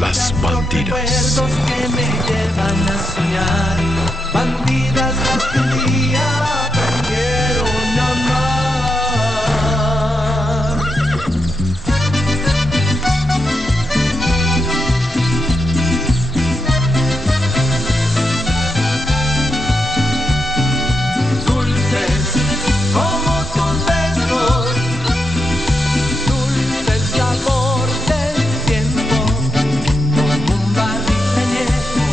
Las Bandidas. Recuerdos que me llevan a soñar. Bandidas las que un día aprendieron a amar. Dulces como tus besos, dulce el sabor del tiempo, como un barril añejo,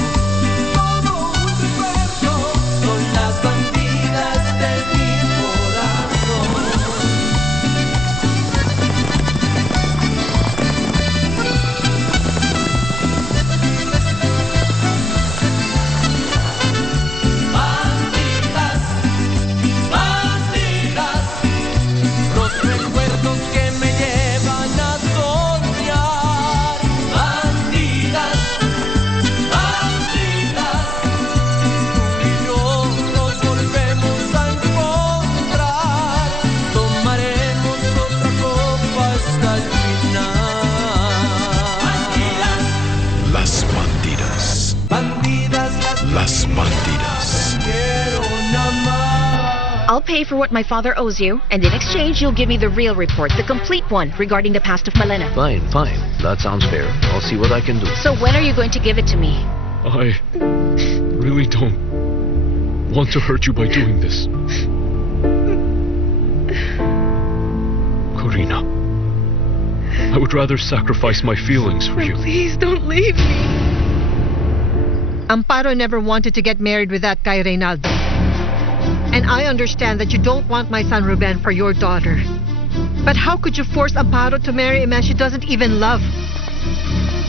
todo un recuerdo, son las bandidas de mi corazón. Bandidas, bandidas, los recuerdos que me llevan a soñar. Bandidas, bandidas, tú y yo nos volvemos a encontrar. Tomaremos otra copa hasta el final. Las Bandidas. Bandidas, Las Bandidas. quiero amar. I'll pay for what my father owes you, and in exchange, you'll give me the real report, the complete one, regarding the past of Malena. Fine. That sounds fair. I'll see what I can do. So when are you going to give it to me? I really don't want to hurt you by doing this. Corina, I would rather sacrifice my feelings for you. Please don't leave me. Amparo never wanted to get married with that guy Reynaldo. And I understand that you don't want my son Ruben for your daughter. But how could you force Amparo to marry a man she doesn't even love?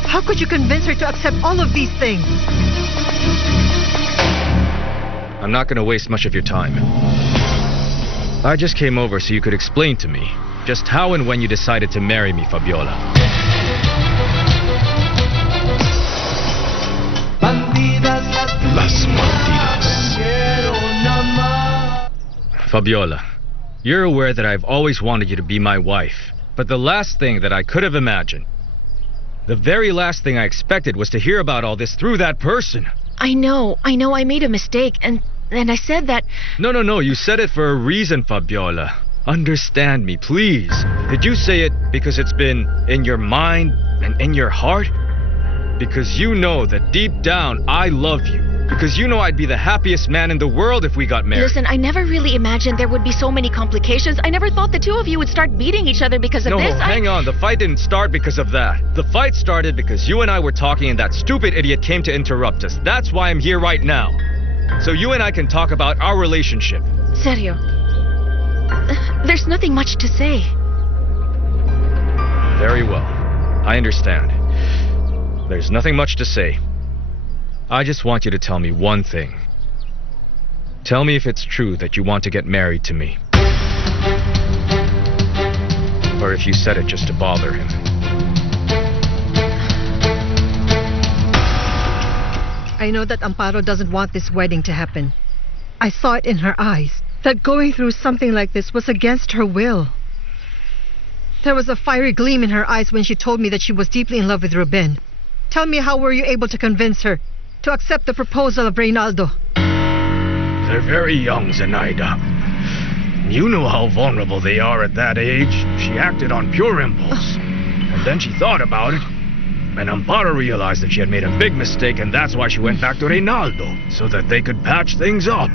How could you convince her to accept all of these things? I'm not going to waste much of your time. I just came over so you could explain to me just how and when you decided to marry me, Fabiola. Bandidas Las Bandidas. quiero amar. Fabiola, you're aware that I've always wanted you to be my wife. But the last thing that I could have imagined, the very last thing I expected, was to hear about all this through that person. I know I made a mistake, and I said that... No, you said it for a reason, Fabiola. Understand me, please. Did you say it because it's been in your mind and in your heart? Because you know that deep down I love you. Because you know I'd be the happiest man in the world if we got married. Listen, I never really imagined there would be so many complications. I never thought the two of you would start beating each other because of No, this. hang on. The fight didn't start because of that. The fight started because you and I were talking and that stupid idiot came to interrupt us. That's why I'm here right now. So you and I can talk about our relationship. Serio. There's nothing much to say. Very well. I understand. There's nothing much to say. I just want you to tell me one thing. Tell me if it's true that you want to get married to me. Or if you said it just to bother him. I know that Amparo doesn't want this wedding to happen. I saw it in her eyes, that going through something like this was against her will. There was a fiery gleam in her eyes when she told me that she was deeply in love with Ruben. Tell me, how were you able to convince her to accept the proposal of Reynaldo? They're very young, Zenaida. You know how vulnerable they are at that age. She acted on pure impulse. And then she thought about it. And Amparo realized that she had made a big mistake, and that's why she went back to Reynaldo, so that they could patch things up.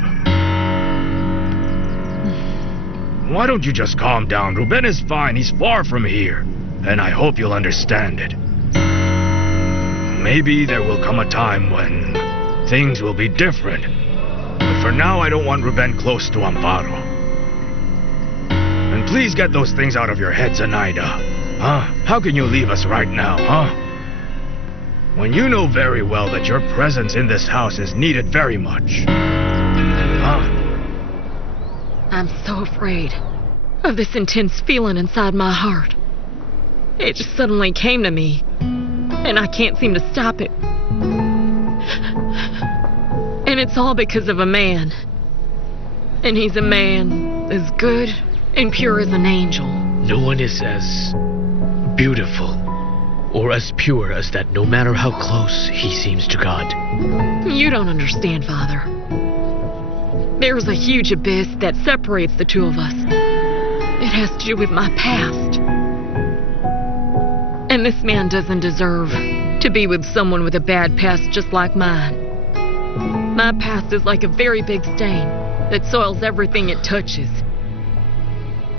Why don't you just calm down? Ruben is fine. He's far from here. And I hope you'll understand it. Maybe there will come a time when things will be different. But for now, I don't want Ruben close to Amparo. And please get those things out of your head, Zenaida. Huh? How can you leave us right now, huh? When you know very well that your presence in this house is needed very much. Huh? I'm so afraid of this intense feeling inside my heart. It just suddenly came to me, and I can't seem to stop it. And it's all because of a man. And he's a man as good and pure as an angel. No one is as beautiful or as pure as that, no matter how close he seems to God. You don't understand, Father. There's a huge abyss that separates the two of us. It has to do with my past. And this man doesn't deserve to be with someone with a bad past just like mine. My past is like a very big stain that soils everything it touches.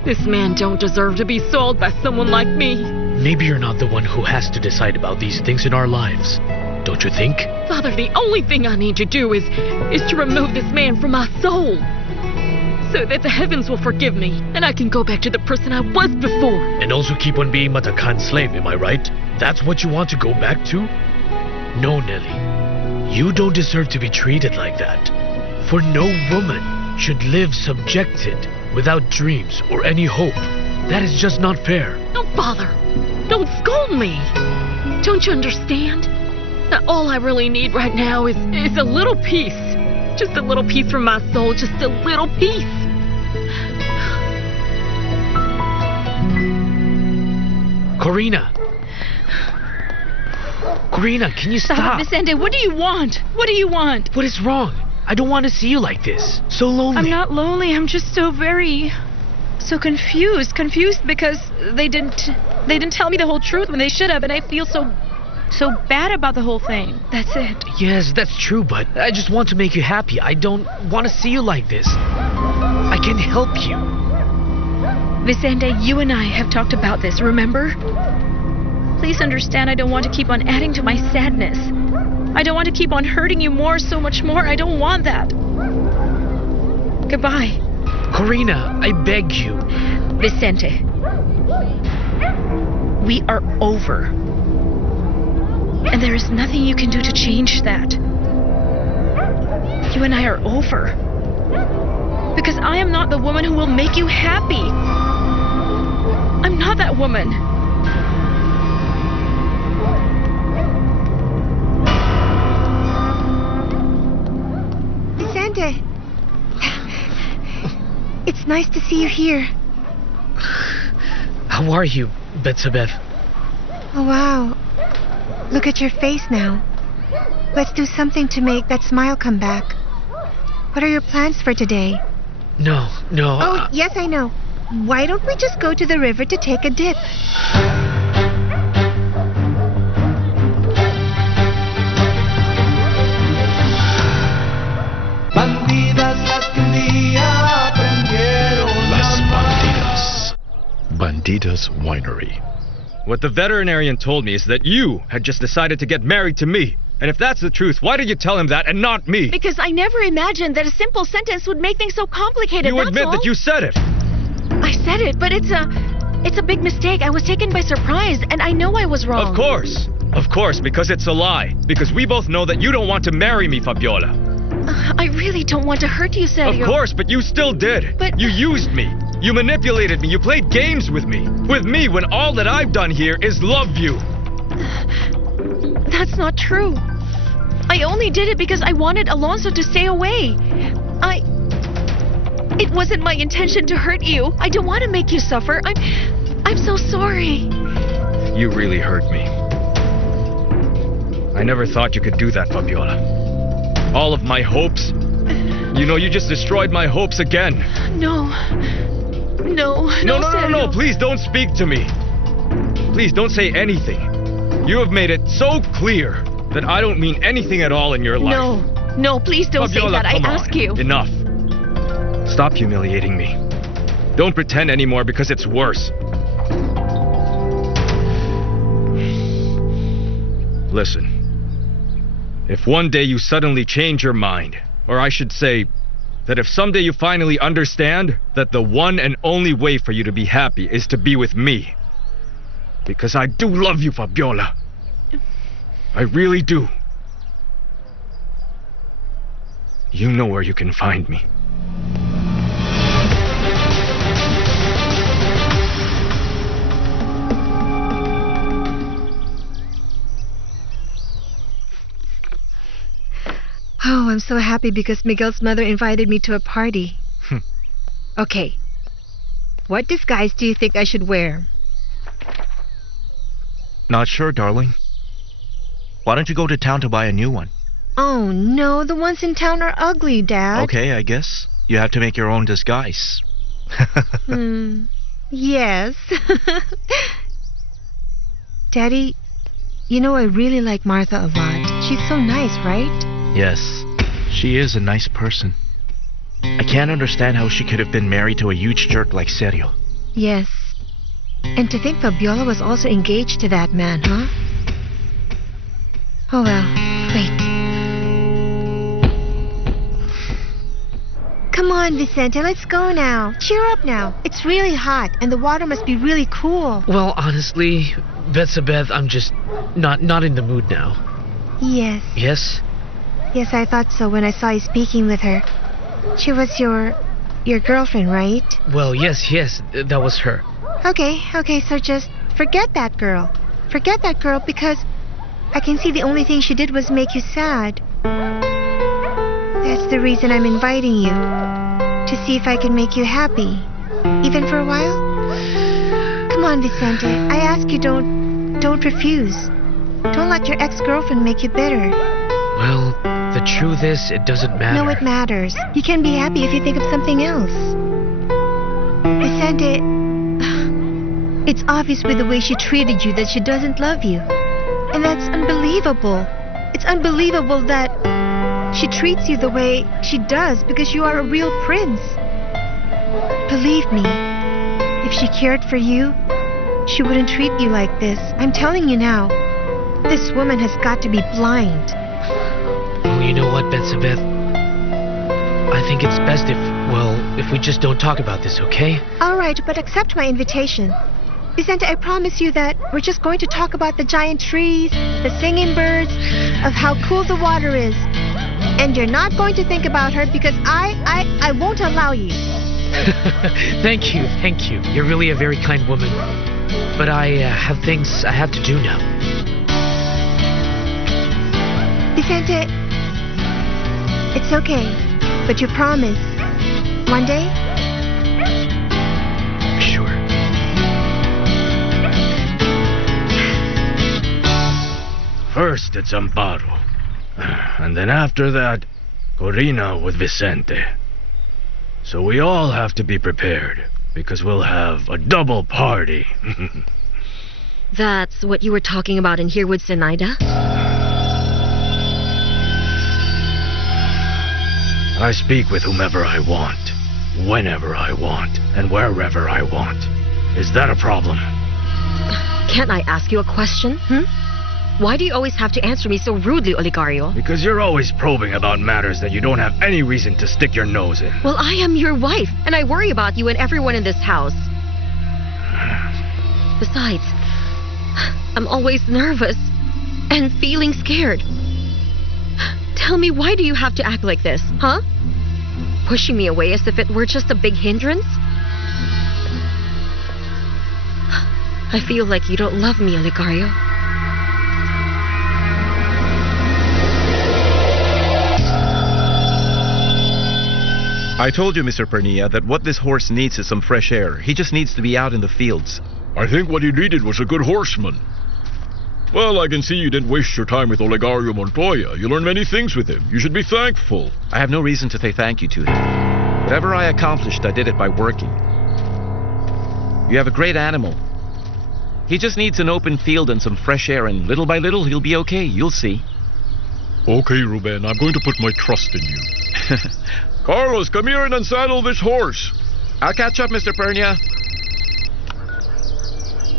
This man don't deserve to be soiled by someone like me. Maybe you're not the one who has to decide about these things in our lives, don't you think? Father, the only thing I need to do is to remove this man from my soul, so that the heavens will forgive me and I can go back to the person I was before. And also keep on being Matakan's slave, am I right? That's what you want to go back to? No, Nelly. You don't deserve to be treated like that. For no woman should live subjected without dreams or any hope. That is just not fair. No, Father. Don't scold me. Don't you understand? That all I really need right now is a little peace. Just a little peace from my soul. Just a little peace. Corina! Corina, can you stop? Vicente, what do you want? What do you want? What is wrong? I don't want to see you like this. So lonely. I'm not lonely. I'm just so confused. Confused because they didn't tell me the whole truth when they should have, and I feel so bad about the whole thing. That's it. Yes, that's true, but I just want to make you happy. I don't want to see you like this. I can help you. Vicente, you and I have talked about this, remember? Please understand, I don't want to keep on adding to my sadness. I don't want to keep on hurting you so much more. I don't want that. Goodbye. Corina, I beg you. Vicente, we are over. And there is nothing you can do to change that. You and I are over. Because I am not the woman who will make you happy. I'm not that woman. Vicente! It's nice to see you here. How are you, Betsabeth? Oh, wow. Look at your face now. Let's do something to make that smile come back. What are your plans for today? No. Oh, yes, I know. Why don't we just go to the river to take a dip? Bandidas las que un día aprendieron Las a amar. Bandidas Winery. What the veterinarian told me is that you had just decided to get married to me. And if that's the truth, why did you tell him that and not me? Because I never imagined that a simple sentence would make things so complicated. You admit that you said it. I said it, but it's a big mistake. I was taken by surprise, and I know I was wrong. Of course, because it's a lie. Because we both know that you don't want to marry me, Fabiola. I really don't want to hurt you, Sergio. Of course, but you still did. But you used me. You manipulated me. You played games with me. With me, when all that I've done here is love you. That's not true. I only did it because I wanted Alonso to stay away. It wasn't my intention to hurt you. I don't want to make you suffer. I'm so sorry. You really hurt me. I never thought you could do that, Fabiola. All of my hopes. You just destroyed my hopes again. No, No, please don't speak to me. Please don't say anything. You have made it so clear that I don't mean anything at all in your life. No, please don't Fabiola, say that. I ask you. Enough. Stop humiliating me. Don't pretend anymore because it's worse. Listen. If one day you suddenly change your mind, or I should say, that if someday you finally understand that the one and only way for you to be happy is to be with me. Because I do love you, Fabiola. I really do. You know where you can find me. Oh, I'm so happy because Miguel's mother invited me to a party. Okay. What disguise do you think I should wear? Not sure, darling. Why don't you go to town to buy a new one? Oh, no, the ones in town are ugly, Dad. Okay, I guess. You have to make your own disguise. Yes. Daddy, you know I really like Martha a lot. She's so nice, right? Yes, she is a nice person. I can't understand how she could have been married to a huge jerk like Sergio. Yes. And to think Fabiola was also engaged to that man, huh? Oh well, wait. Come on, Vicente, let's go now. Cheer up now. It's really hot, and the water must be really cool. Well, honestly, Betsabeth, I'm just not in the mood now. Yes. Yes? Yes, I thought so when I saw you speaking with her. She was your girlfriend, right? Well, yes, that was her. Okay, so just forget that girl. Forget that girl because I can see the only thing she did was make you sad. That's the reason I'm inviting you. To see if I can make you happy. Even for a while? Come on, Vicente. I ask you, don't refuse. Don't let your ex-girlfriend make you bitter. Well, the truth is, it doesn't matter. No, it matters. You can be happy if you think of something else. Vicente, it's obvious with the way she treated you that she doesn't love you. And that's unbelievable. It's unbelievable that she treats you the way she does because you are a real prince. Believe me, if she cared for you, she wouldn't treat you like this. I'm telling you now, this woman has got to be blind. Well, you know what, Betsabeth? I think it's best if we just don't talk about this, okay? All right, but accept my invitation. Vicente, I promise you that we're just going to talk about the giant trees, the singing birds, of how cool the water is. And you're not going to think about her because I won't allow you. Thank you. You're really a very kind woman. But I have things I have to do now. Vicente, it's okay, but you promise. One day? Sure. First it's Amparo. And then after that, Corina with Vicente. So we all have to be prepared, because we'll have a double party. That's what you were talking about in here with Zenaida? I speak with whomever I want, whenever I want, and wherever I want. Is that a problem? Can't I ask you a question? Why do you always have to answer me so rudely, Oligario? Because you're always probing about matters that you don't have any reason to stick your nose in. Well, I am your wife, and I worry about you and everyone in this house. Besides, I'm always nervous and feeling scared. Tell me, why do you have to act like this, huh? Pushing me away as if it were just a big hindrance? I feel like you don't love me, Oligario. I told you, Mr. Pernia, that what this horse needs is some fresh air. He just needs to be out in the fields. I think what he needed was a good horseman. Well, I can see you didn't waste your time with Olegario Montoya. You learned many things with him. You should be thankful. I have no reason to say thank you to him. Whatever I accomplished, I did it by working. You have a great animal. He just needs an open field and some fresh air, and little by little, he'll be okay. You'll see. Okay, Ruben, I'm going to put my trust in you. Carlos, come here and unsaddle this horse. I'll catch up, Mr. Pernia.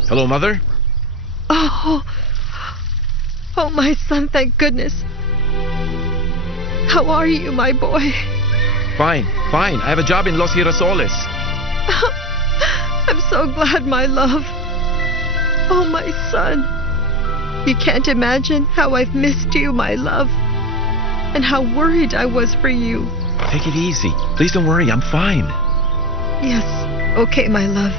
Hello, Mother. Oh, my son, thank goodness. How are you, my boy? Fine. I have a job in Los Girasoles. I'm so glad, my love. Oh, my son. You can't imagine how I've missed you, my love. And how worried I was for you. Take it easy. Please don't worry, I'm fine. Yes, okay, my love.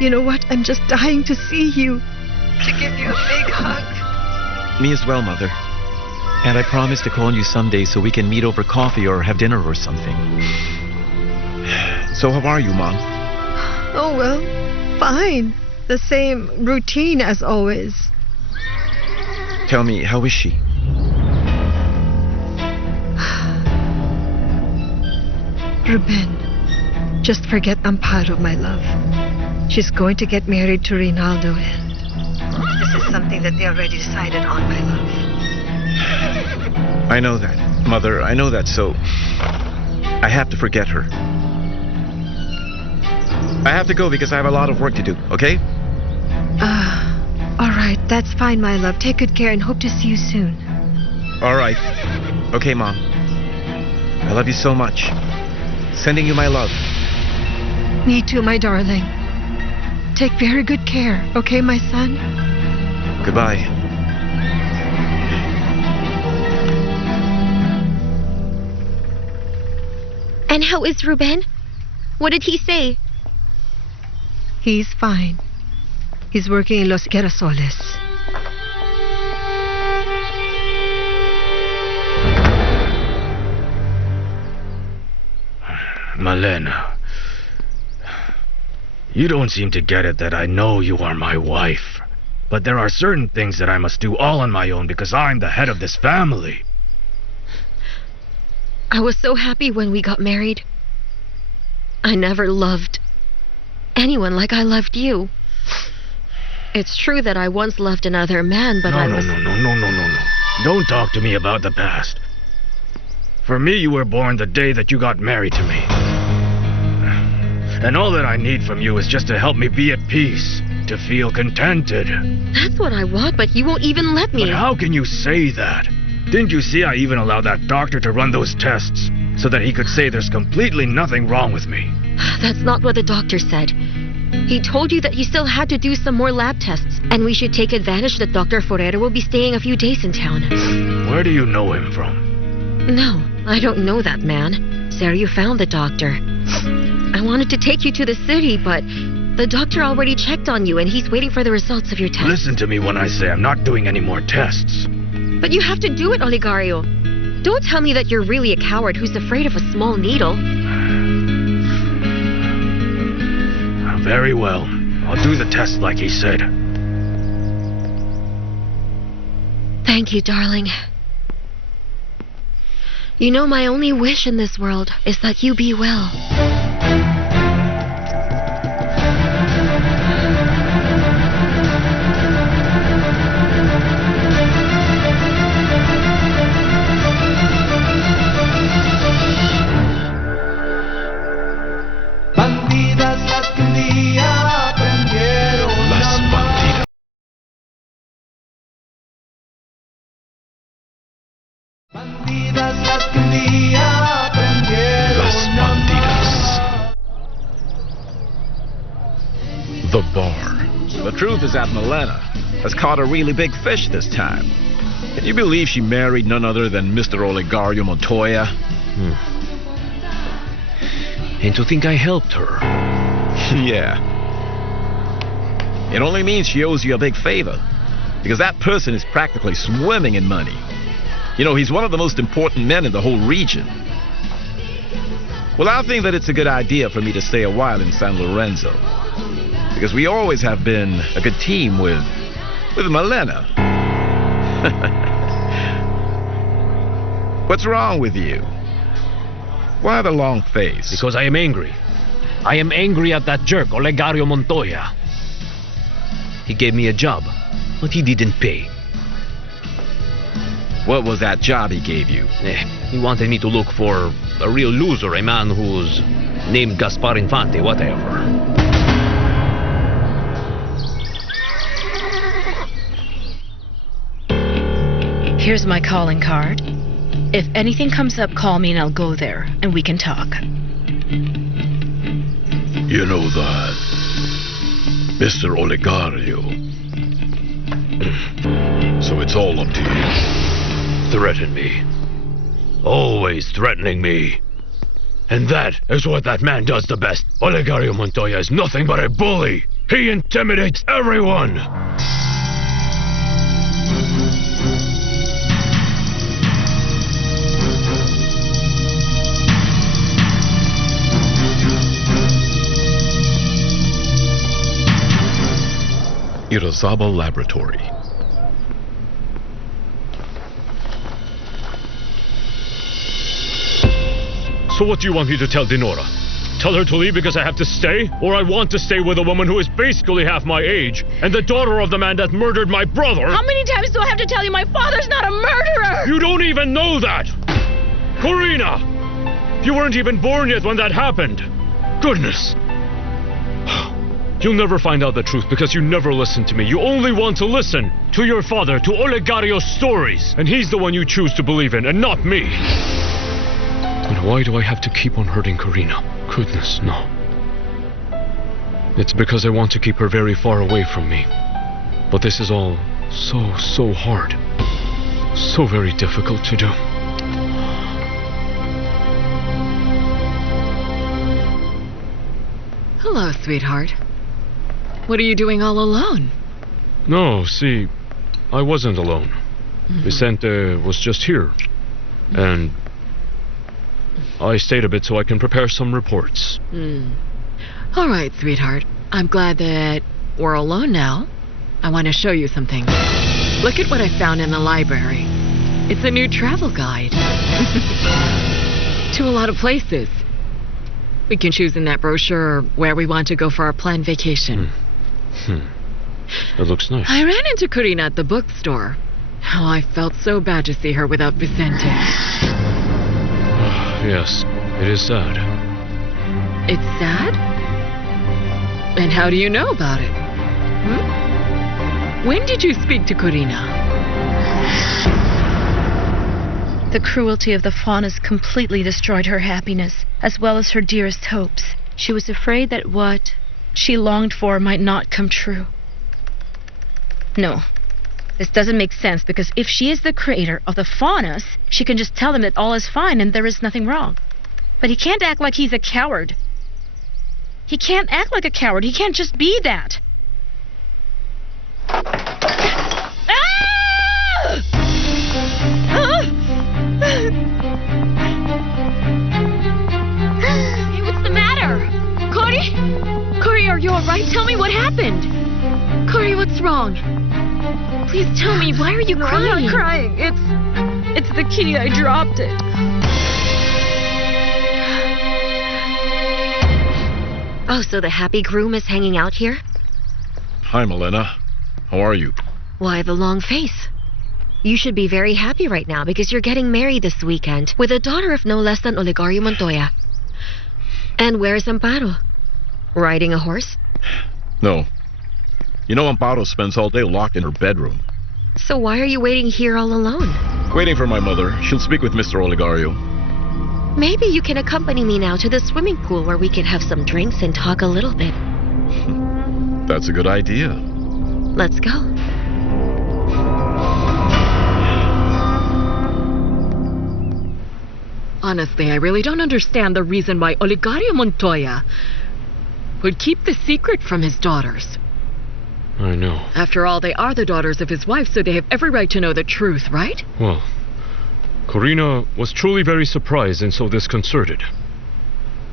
You know what? I'm just dying to see you. To give you a big hug. Me as well, Mother. And I promise to call you someday so we can meet over coffee or have dinner or something. So how are you, Mom? Oh, well, fine. The same routine as always. Tell me, how is she? Ruben, just forget Amparo, my love. She's going to get married to Rinaldo, and this is something that they already decided on, my love. I know that, Mother. I know that, so I have to forget her. I have to go because I have a lot of work to do, okay? All right, that's fine, my love. Take good care and hope to see you soon. All right. Okay, Mom. I love you so much. Sending you my love. Me too, my darling. Take very good care, okay, my son? Goodbye. And how is Ruben? What did he say? He's fine. He's working in Los Girasoles. Malena, you don't seem to get it that I know you are my wife. But there are certain things that I must do all on my own because I'm the head of this family. I was so happy when we got married. I never loved anyone like I loved you. It's true that I once loved another man, but No. Don't talk to me about the past. For me, you were born the day that you got married to me. And all that I need from you is just to help me be at peace, to feel contented. That's what I want, but you won't even let me. But how can you say that? Didn't you see I even allowed that doctor to run those tests so that he could say there's completely nothing wrong with me? That's not what the doctor said. He told you that you still had to do some more lab tests, and we should take advantage that Dr. Forero will be staying a few days in town. Where do you know him from? No, I don't know that man. Sergio found the doctor. I wanted to take you to the city, but the doctor already checked on you, and he's waiting for the results of your test. Listen to me when I say I'm not doing any more tests. But you have to do it, Oligario. Don't tell me that you're really a coward who's afraid of a small needle. Very well. I'll do the test like he said. Thank you, darling. You know, my only wish in this world is that you be well. Bandidas las que un día aprendieron a Las amar. Bandidas. Bandidas las que un día aprendieron Las a Bandidas. amar. The bar. The truth is that Malena has caught a really big fish this time. Can you believe she married none other than Mr. Olegario Montoya? And to think I helped her. Yeah. It only means she owes you a big favor. Because that person is practically swimming in money. You know, he's one of the most important men in the whole region. Well, I think that it's a good idea for me to stay a while in San Lorenzo. Because we always have been a good team with Malena. What's wrong with you? Why the long face? Because I am angry. I am angry at that jerk, Olegario Montoya. He gave me a job, but he didn't pay. What was that job he gave you? He wanted me to look for a real loser, a man who's named Gaspar Infante, whatever. Here's my calling card. If anything comes up, call me and I'll go there, and we can talk. You know that, Mr. Olegario. So it's all up to you. Threaten me. Always threatening me. And that is what that man does the best. Olegario Montoya is nothing but a bully. He intimidates everyone. Irazabal Laboratory. So what do you want me to tell Dinora? Tell her to leave because I have to stay? Or I want to stay with a woman who is basically half my age and the daughter of the man that murdered my brother? How many times do I have to tell you my father's not a murderer? You don't even know that! Corina! You weren't even born yet when that happened. Goodness. You'll never find out the truth because you never listen to me. You only want to listen to your father, to Olegario's stories. And he's the one you choose to believe in, and not me. And why do I have to keep on hurting Corina? Goodness, no. It's because I want to keep her very far away from me. But this is all so hard. So very difficult to do. Hello, sweetheart. What are you doing all alone? No, see, I wasn't alone. Vicente was just here. And I stayed a bit so I can prepare some reports. All right, sweetheart. I'm glad that we're alone now. I want to show you something. Look at what I found in the library. It's a new travel guide. To a lot of places. We can choose in that brochure where we want to go for our planned vacation. It looks nice. I ran into Corina at the bookstore. Oh, I felt so bad to see her without Vicente. Yes, it is sad. It's sad? And how do you know about it? When did you speak to Corina? The cruelty of the faunas completely destroyed her happiness, as well as her dearest hopes. She was afraid that what she longed for might not come true. No, this doesn't make sense, because if she is the creator of the faunas, she can just tell them that all is fine and there is nothing wrong. But he can't act like he's a coward. He can't act like a coward. He can't just be that. Hey, what's the matter? Cory? Cory, are you alright? Tell me what happened. Cory, what's wrong? Please tell me, why are you crying? I'm not crying. It's the key. I dropped it. Oh, so the happy groom is hanging out here? Hi, Milena. How are you? Why the long face? You should be very happy right now because you're getting married this weekend with a daughter of no less than Olegario Montoya. And where's Amparo? Riding a horse? No. You know, Amparo spends all day locked in her bedroom. So why are you waiting here all alone? Waiting for my mother. She'll speak with Mr. Olegario. Maybe you can accompany me now to the swimming pool where we can have some drinks and talk a little bit. That's a good idea. Let's go. Honestly, I really don't understand the reason why Olegario Montoya would keep the secret from his daughters. I know. After all, they are the daughters of his wife, so they have every right to know the truth, right? Well, Corina was truly very surprised and so disconcerted.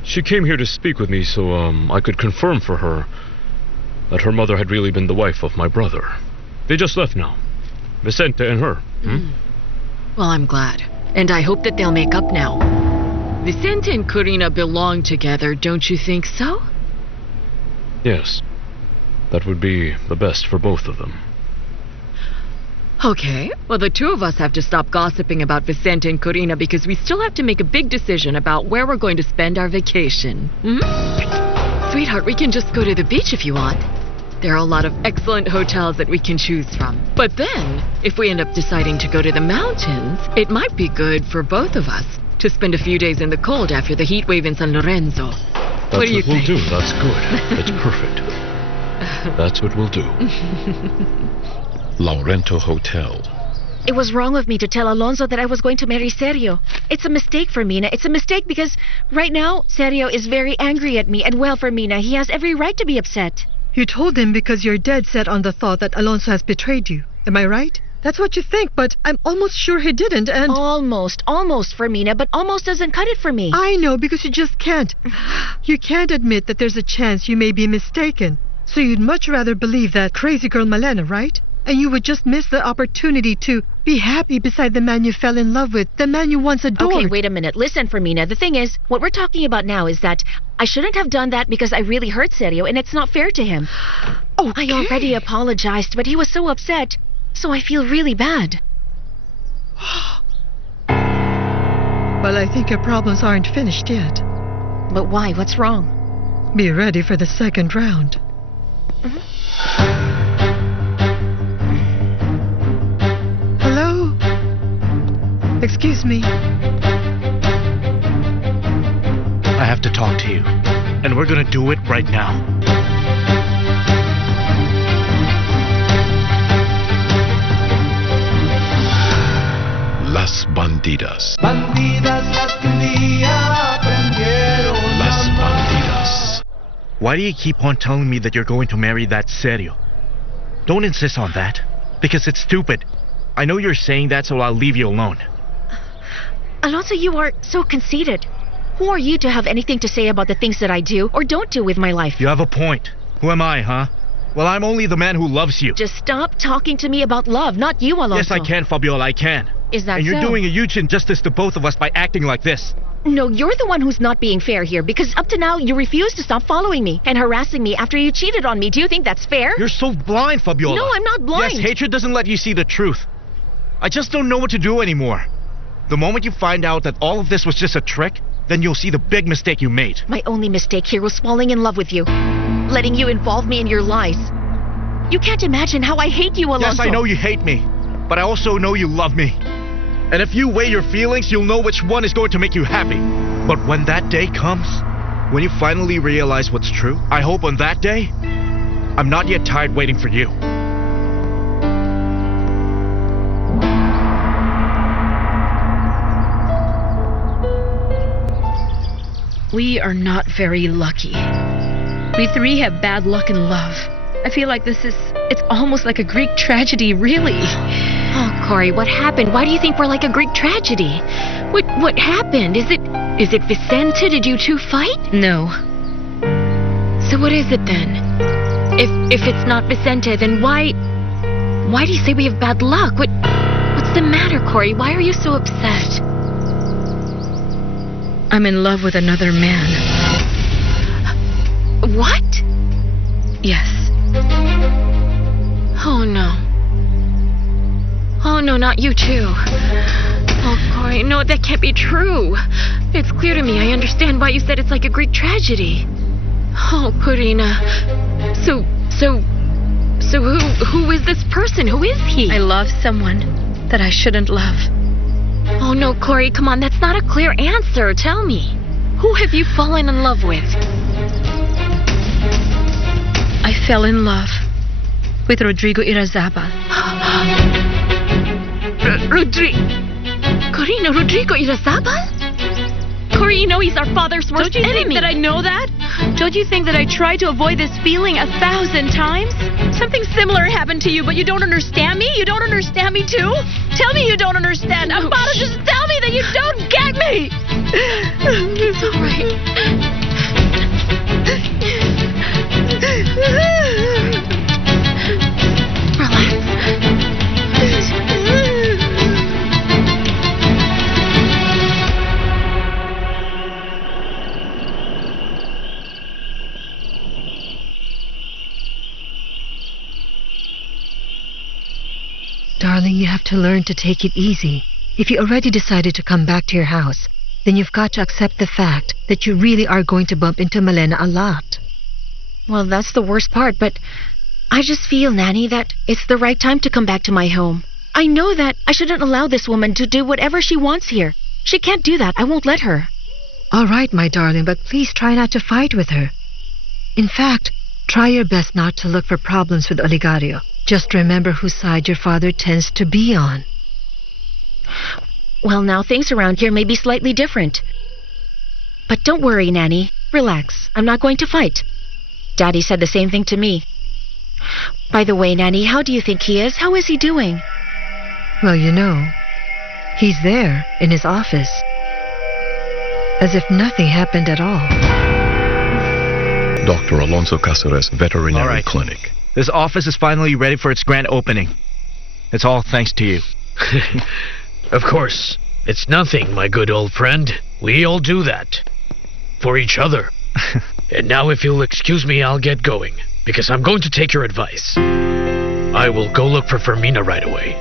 She came here to speak with me so I could confirm for her that her mother had really been the wife of my brother. They just left now. Vicente and her. Well, I'm glad. And I hope that they'll make up now. Vicente and Corina belong together, don't you think so? Yes. That would be the best for both of them. Okay, well, the two of us have to stop gossiping about Vicente and Corina because we still have to make a big decision about where we're going to spend our vacation. Sweetheart, we can just go to the beach if you want. There are a lot of excellent hotels that we can choose from. But then, if we end up deciding to go to the mountains, it might be good for both of us to spend a few days in the cold after the heat wave in San Lorenzo. What do you think? That's what we'll do. That's good. It's perfect. That's what we'll do. Laurento Hotel. It was wrong of me to tell Alonso that I was going to marry Sergio. It's a mistake for Mina. It's a mistake because right now, Sergio is very angry at me. And well, for Mina, he has every right to be upset. You told him because you're dead set on the thought that Alonso has betrayed you. Am I right? That's what you think, but I'm almost sure he didn't, and... Almost for Mina, but almost doesn't cut it for me. I know, because you just can't. You can't admit that there's a chance you may be mistaken. So you'd much rather believe that crazy girl Milena, right? And you would just miss the opportunity to Be happy beside the man you fell in love with, the man you once adored. Okay, wait a minute. Listen, Fermina. The thing is, what we're talking about now is that I shouldn't have done that because I really hurt Sergio, and it's not fair to him. Okay. I already apologized, but he was so upset, so I feel really bad. Well, I think your problems aren't finished yet. But why? What's wrong? Be ready for the second round. Hello? Excuse me. I have to talk to you. And we're gonna do it right now. Las Bandidas. Bandidas las que un día aprendieron Las a amar. Bandidas. Why do you keep on telling me that you're going to marry that Sergio? Don't insist on that, because it's stupid. I know you're saying that, so I'll leave you alone. Alonso, you are so conceited. Who are you to have anything to say about the things that I do or don't do with my life? You have a point. Who am I, huh? Well, I'm only the man who loves you. Just stop talking to me about love, not you, Alonso. Yes, I can, Fabiola, I can. Is that And you're so? doing a huge injustice to both of us by acting like this. No, you're the one who's not being fair here because up to now you refuse to stop following me and harassing me after you cheated on me. Do you think that's fair? You're so blind, Fabiola. No, I'm not blind. Yes, hatred doesn't let you see the truth. I just don't know what to do anymore. The moment you find out that all of this was just a trick, then you'll see the big mistake you made. My only mistake here was falling in love with you. Letting you involve me in your lies. You can't imagine how I hate you, Alonso. Yes, I know you hate me, but I also know you love me. And if you weigh your feelings, you'll know which one is going to make you happy. But when that day comes, when you finally realize what's true, I hope on that day, I'm not yet tired waiting for you. We are not very lucky. We three have bad luck in love. I feel like it's almost like a Greek tragedy, really. Oh, Corey, what happened? Why do you think we're like a Greek tragedy? What happened? Is it Vicente? Did you two fight? No. So what is it then? If it's not Vicente, then why do you say we have bad luck? What's the matter, Corey? Why are you so upset? I'm in love with another man. What? Yes. Oh no. Oh no, not you too. Oh, Corey, no, that can't be true. It's clear to me. I understand why you said it's like a Greek tragedy. Oh, Corina. So who is this person? Who is he? I love someone that I shouldn't love. Oh no, Corey, come on, that's not a clear answer. Tell me. Who have you fallen in love with? I fell in love with Rodrigo Irazabal. Corina, Rodrigo Irazabal? Corey, you know he's our father's worst enemy. enemy. Don't you think that I know that? Don't you think that I tried to avoid this feeling 1,000 times? Something similar happened to you, but you don't understand me? You don't understand me too? Tell me you don't understand. Amparo, just tell me that you don't get me! It's all right. Darling, you have to learn to take it easy. If you already decided to come back to your house, then you've got to accept the fact that you really are going to bump into Malena a lot. Well, that's the worst part, but I just feel, Nanny, that it's the right time to come back to my home. I know that I shouldn't allow this woman to do whatever she wants here. She can't do that. I won't let her. All right, my darling, but please try not to fight with her. In fact, try your best not to look for problems with Oligario. Just remember whose side your father tends to be on. Well, now things around here may be slightly different. But don't worry, Nanny. Relax. I'm not going to fight. Daddy said the same thing to me. By the way, Nanny, how do you think he is? How is he doing? Well, you know, he's there in his office. As if nothing happened at all. Dr. Alonso Caceres Veterinary All right. Clinic. This office is finally ready for its grand opening. It's all thanks to you. Of course. It's nothing, my good old friend. We all do that. For each other. And now if you'll excuse me, I'll get going. Because I'm going to take your advice. I will go look for Fermina right away.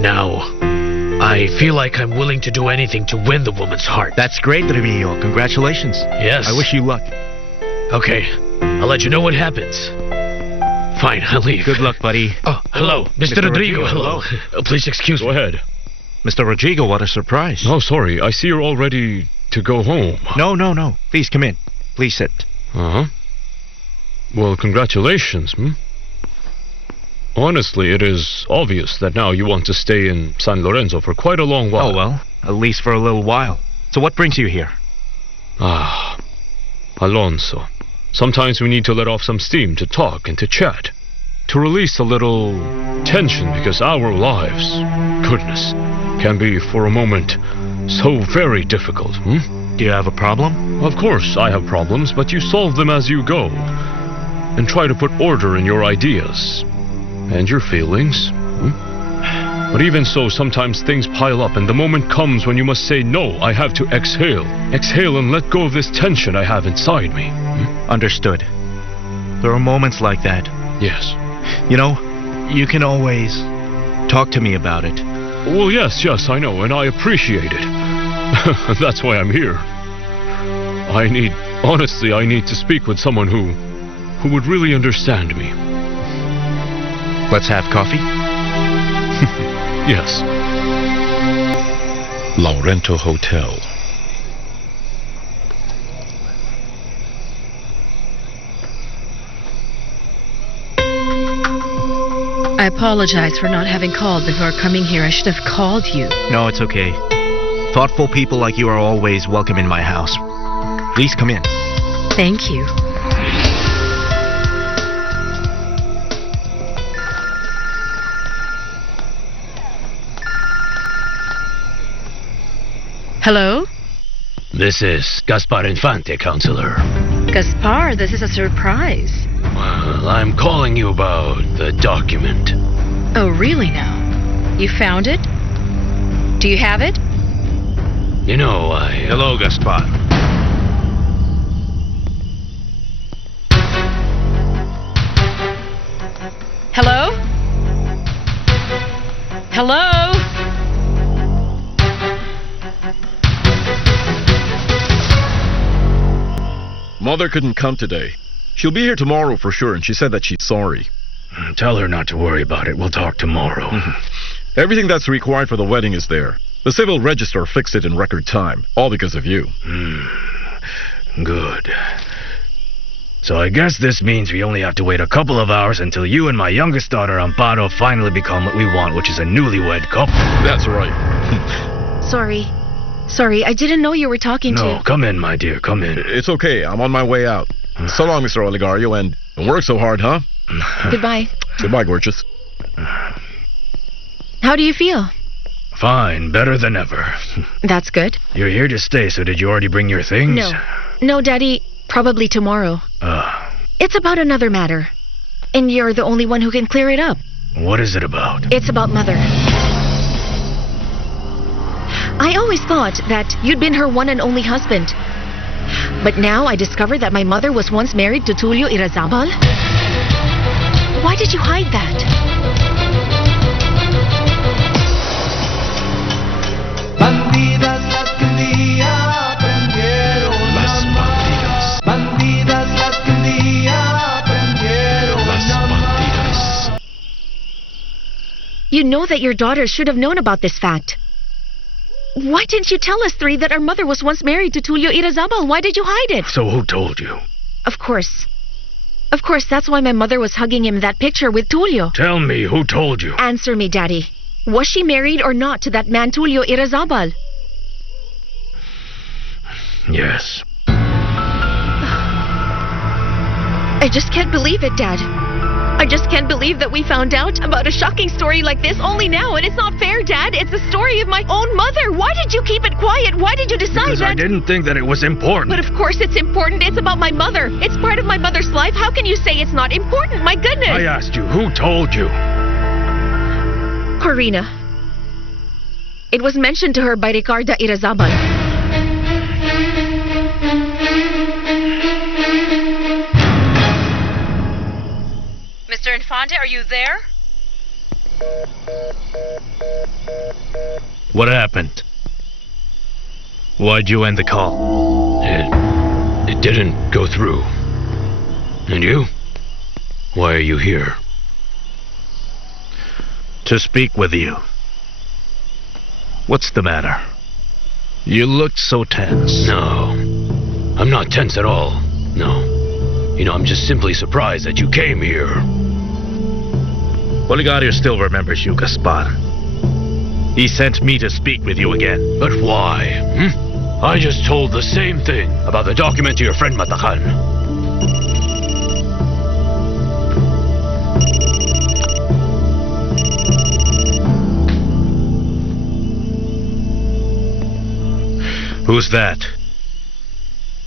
Now, I feel like I'm willing to do anything to win the woman's heart. That's great, Remio. Congratulations. Yes. I wish you luck. Okay, I'll let you know what happens. Fine, I'll leave. Good luck, buddy. Oh, hello. Mr. Rodrigo, hello. Please excuse me. Go ahead. Mr. Rodrigo, what a surprise. Oh, sorry. I see you're all ready to go home. No. Please come in. Please sit. Uh-huh. Well, congratulations, Honestly, it is obvious that now you want to stay in San Lorenzo for quite a long while. Oh, well, at least for a little while. So what brings you here? Ah, Alonso. Sometimes we need to let off some steam to talk and to chat. To release a little tension because our lives, goodness, can be for a moment so very difficult, Do you have a problem? Of course I have problems, but you solve them as you go. And try to put order in your ideas. And your feelings. But even so, sometimes things pile up and the moment comes when you must say, no, I have to exhale. Exhale and let go of this tension I have inside me. Understood. There are moments like that. Yes. You know, you can always talk to me about it. Well, yes, I know, and I appreciate it. That's why I'm here. Honestly, I need to speak with someone who would really understand me. Let's have coffee? Yes. Laurento Hotel. I apologize for not having called before coming here. I should have called you. No, it's okay. Thoughtful people like you are always welcome in my house. Please come in. Thank you. Hello? This is Gaspar Infante, Counselor. Gaspar, this is a surprise. Well, I'm calling you about the document. Oh, really now? You found it? Do you have it? You know, Hello, Gaspar. Hello? Hello? Mother couldn't come today. She'll be here tomorrow for sure, and she said that she's sorry. Tell her not to worry about it. We'll talk tomorrow. Everything that's required for the wedding is there. The civil register fixed it in record time, all because of you. Good. So I guess this means we only have to wait a couple of hours until you and my youngest daughter, Amparo, finally become what we want, which is a newlywed couple. That's right. Sorry, I didn't know you were talking to... No, come in, my dear, come in. It's okay. I'm on my way out. So long, Mr. Olegario, and don't work so hard, huh? Goodbye. Goodbye, gorgeous. How do you feel? Fine, better than ever. That's good. You're here to stay, so did you already bring your things? No, Daddy. Probably tomorrow. It's about another matter. And you're the only one who can clear it up. What is it about? It's about Mother. I always thought that you'd been her one and only husband. But now I discovered that my mother was once married to Tulio Irazabal. Why did you hide that? Bandidas las que un día aprendieron Las bandidas. Bandidas las que un día aprendieron Las bandidas. You know that your daughter should have known about this fact. Why didn't you tell us three that our mother was once married to Tulio Irazabal? Why did you hide it? So who told you? Of course. Of course, that's why my mother was hugging him in that picture with Tulio. Tell me, who told you? Answer me, Daddy. Was she married or not to that man Tulio Irazabal? Yes. I just can't believe it, Dad. I just can't believe that we found out about a shocking story like this only now, and it's not fair, Dad. It's the story of my own mother. Why did you keep it quiet? Why did you decide Because that? I didn't think that it was important. But of course it's important. It's about my mother. It's part of my mother's life. How can you say it's not important? My goodness. I asked you, who told you? Corina. It was mentioned to her by Ricarda Irazabal. Mr. Infante, are you there? What happened? Why'd you end the call? It didn't go through. And you? Why are you here? To speak with you. What's the matter? You looked so tense. No. I'm not tense at all. No. I'm just simply surprised that you came here. Oligario still remembers you, Gaspar. He sent me to speak with you again. But why? I just told the same thing about the document to your friend Matakan. Who's that?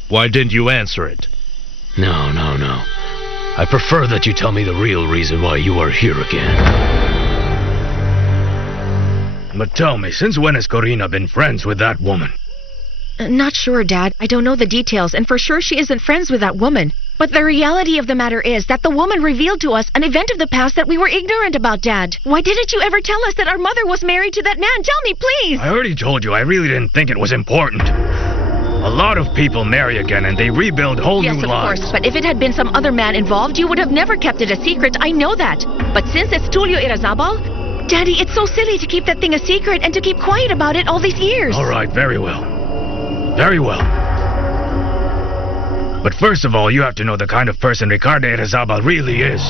Why didn't you answer it? No. I prefer that you tell me the real reason why you are here again. But tell me, since when has Corina been friends with that woman? Not sure, Dad. I don't know the details, and for sure she isn't friends with that woman. But the reality of the matter is that the woman revealed to us an event of the past that we were ignorant about, Dad. Why didn't you ever tell us that our mother was married to that man? Tell me, please! I already told you, I really didn't think it was important. A lot of people marry again and they rebuild whole Yes, new of lives. course, but if it had been some other man involved, you would have never kept it a secret. I know that. But since it's Tulio Irazabal, Daddy, it's so silly to keep that thing a secret and to keep quiet about it all these years. All right, very well. Very well. But first of all, you have to know the kind of person Ricardo Irazabal really is.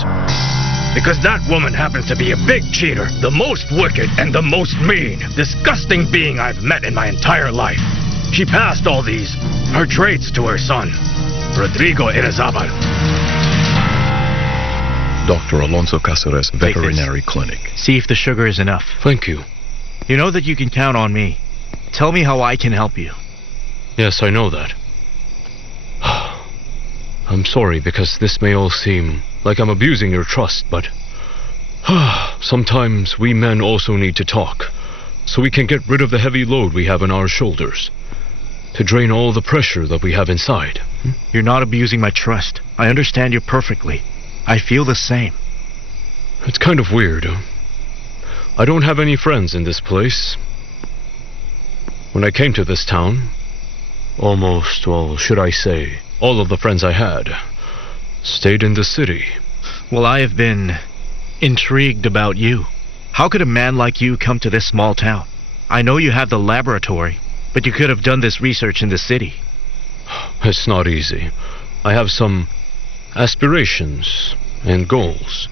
Because that woman happens to be a big cheater, the most wicked and the most mean, disgusting being I've met in my entire life. She passed all her traits to her son, Rodrigo Irazabal. Dr. Alonso Cáceres Veterinary Clinic. See if the sugar is enough. Thank you. You know that you can count on me. Tell me how I can help you. Yes, I know that. I'm sorry because this may all seem like I'm abusing your trust, but sometimes we men also need to talk so we can get rid of the heavy load we have on our shoulders, to drain all the pressure that we have inside. You're not abusing my trust. I understand you perfectly. I feel the same. It's kind of weird. I don't have any friends in this place. When I came to this town, almost, well, should I say, all of the friends I had stayed in the city. Well, I have been intrigued about you. How could a man like you come to this small town? I know you have the laboratory, but you could have done this research in the city. It's not easy. I have some aspirations and goals.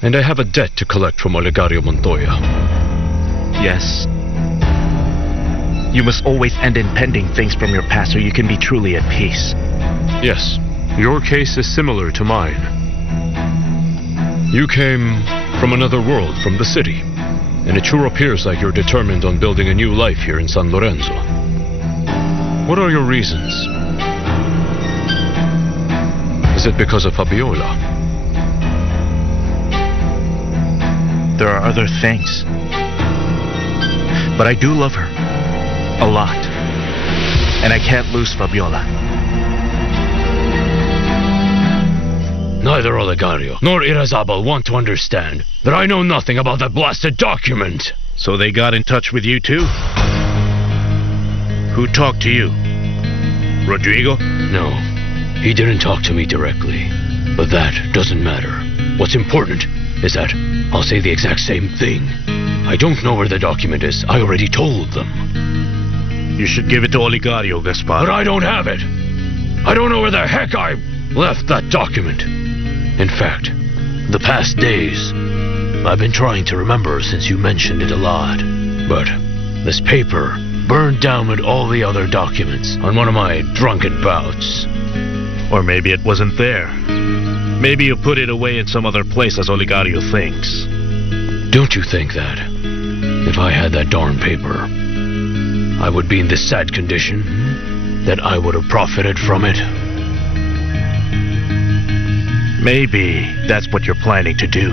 And I have a debt to collect from Olegario Montoya. Yes. You must always end in pending things from your past so you can be truly at peace. Yes, your case is similar to mine. You came from another world, from the city, and it sure appears like you're determined on building a new life here in San Lorenzo. What are your reasons? Is it because of Fabiola? There are other things. But I do love her. A lot. And I can't lose Fabiola. Neither Olegario nor Irazabal want to understand that I know nothing about that blasted document. So they got in touch with you too? Who talked to you? Rodrigo? No, he didn't talk to me directly. But that doesn't matter. What's important is that I'll say the exact same thing. I don't know where the document is. I already told them. You should give it to Olegario, Gaspar. But I don't have it. I don't know where the heck I left that document. In fact, the past days, I've been trying to remember since you mentioned it a lot. But this paper burned down with all the other documents on one of my drunken bouts. Or maybe it wasn't there. Maybe you put it away in some other place as Olegario thinks. Don't you think that if I had that darn paper, I would be in this sad condition, that I would have profited from it? Maybe that's what you're planning to do.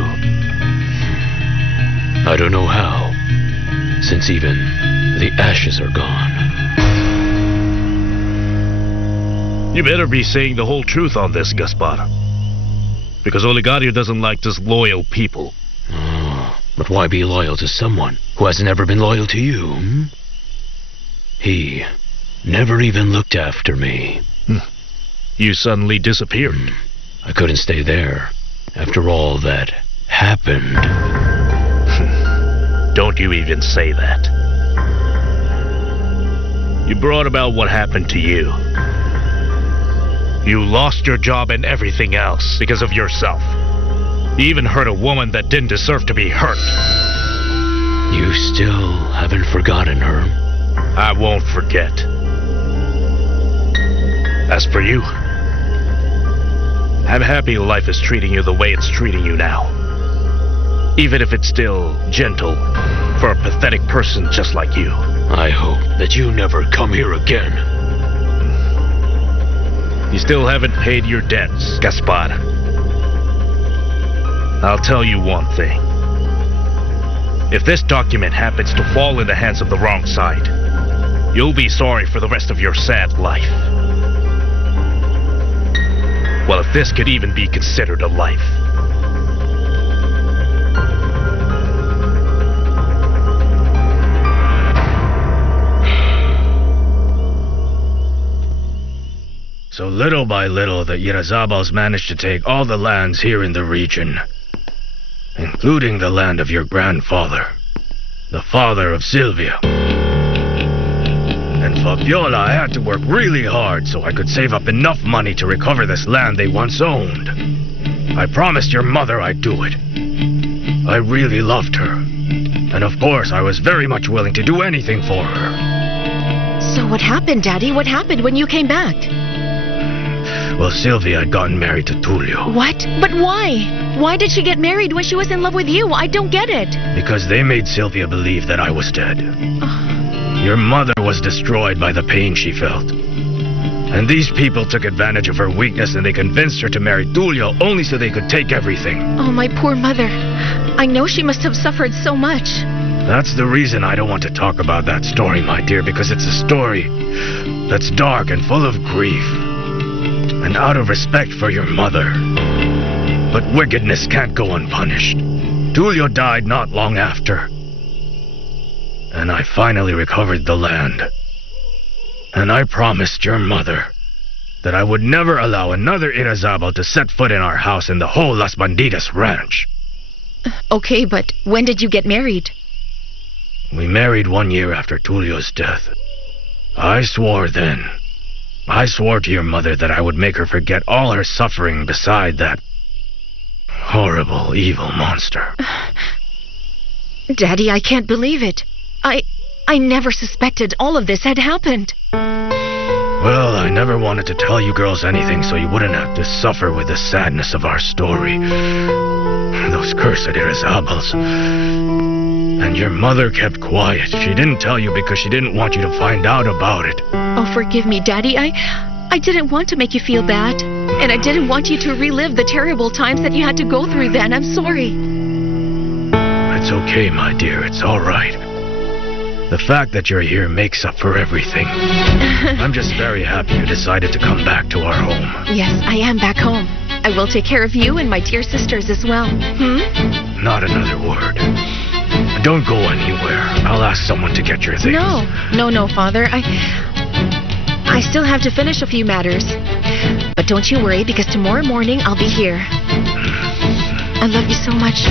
I don't know how. since even the ashes are gone. You better be saying the whole truth on this, Gaspar. Because Olegario doesn't like disloyal people. Oh, but why be loyal to someone who hasn't ever been loyal to you? He never even looked after me. You suddenly disappeared. I couldn't stay there after all that happened. Don't you even say that. You brought about what happened to you. You lost your job and everything else because of yourself. You even hurt a woman that didn't deserve to be hurt. You still haven't forgotten her. I won't forget. As for you, I'm happy life is treating you the way it's treating you now. Even if it's still gentle for a pathetic person just like you. I hope that you never come here again. You still haven't paid your debts, Gaspar. I'll tell you one thing. If this document happens to fall in the hands of the wrong side, you'll be sorry for the rest of your sad life. Well, if this could even be considered a life. So little by little, the Irazabals managed to take all the lands here in the region, including the land of your grandfather, the father of Sylvia. And Fabiola, I had to work really hard so I could save up enough money to recover this land they once owned. I promised your mother I'd do it. I really loved her. And of course, I was very much willing to do anything for her. So what happened, Daddy? What happened when you came back? Well, Sylvia had gotten married to Tulio. What? But why? Why did she get married when she was in love with you? I don't get it. Because they made Sylvia believe that I was dead. Your mother was destroyed by the pain she felt. And these people took advantage of her weakness and they convinced her to marry Tulio only so they could take everything. Oh, my poor mother. I know she must have suffered so much. That's the reason I don't want to talk about that story, my dear, because it's a story that's dark and full of grief. And out of respect for your mother. But wickedness can't go unpunished. Tulio died not long after. And I finally recovered the land. And I promised your mother that I would never allow another Irazabal to set foot in our house in the whole Las Bandidas ranch. Okay, but when did you get married? We married 1 year after Tulio's death. I swore then. I swore to your mother that I would make her forget all her suffering beside that horrible, evil monster. Daddy, I can't believe it. I never suspected all of this had happened. Well, I never wanted to tell you girls anything so you wouldn't have to suffer with the sadness of our story. Those cursed Irazabals. And your mother kept quiet. She didn't tell you because she didn't want you to find out about it. Oh, forgive me, Daddy. I didn't want to make you feel bad. And I didn't want you to relive the terrible times that you had to go through then. I'm sorry. It's okay, my dear. It's all right. The fact that you're here makes up for everything. I'm just very happy you decided to come back to our home. Yes, I am back home. I will take care of you and my dear sisters as well. Not another word. Don't go anywhere. I'll ask someone to get your things. No, Father. I still have to finish a few matters. But don't you worry, because tomorrow morning I'll be here. I love you so much.